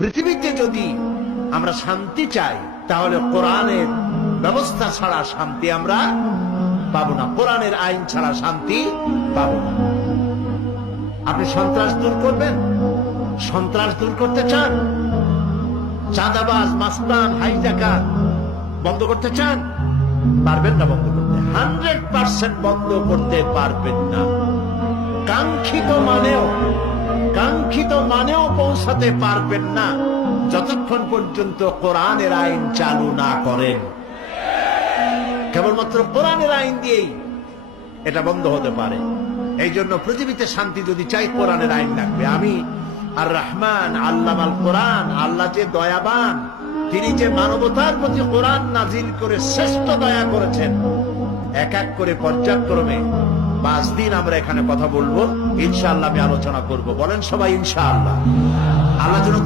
পৃথিবীতে যদি আমরা শান্তি চাই তাহলে কোরআনের ব্যবস্থা ছাড়া শান্তি আমরা পাবো না, কোরআনের আইন ছাড়া শান্তি পাবো না। আপনি সন্ত্রাস দূর করবেন, সন্ত্রাস দূর করতে চান? চাঁদাবাজ, মাস্তান, হাইজাকার বন্ধ করতে চান? পারবেন না বন্ধ করতে, 100% বন্ধ করতে পারবেন না। কাঙ্ক্ষিত মানেও পৌঁছাতে পারবেন না যতক্ষণ পর্যন্ত কোরআনের আইন চালু না করেন। কেবলমাত্র কোরআনের আইন দিয়েই এটা বন্ধ হতে পারে। এই জন্য পৃথিবীতে শান্তি যদি চাই কোরআনের আইন লাগবে। আমি আর রহমান আল্লামাল কোরআন, আল্লাহ যে দয়াবান, তিনি যে মানবতার প্রতি কোরআন নাজিল করে শ্রেষ্ঠ দয়া করেছেন। এক এক করে পর্যায়ক্রমে 5 দিন আমরা এখানে কথা বলবো, ইনশাআল্লাহ আমি আলোচনা করব। বলেন সবাই ইনশাআল্লাহ। আল্লাহ যেন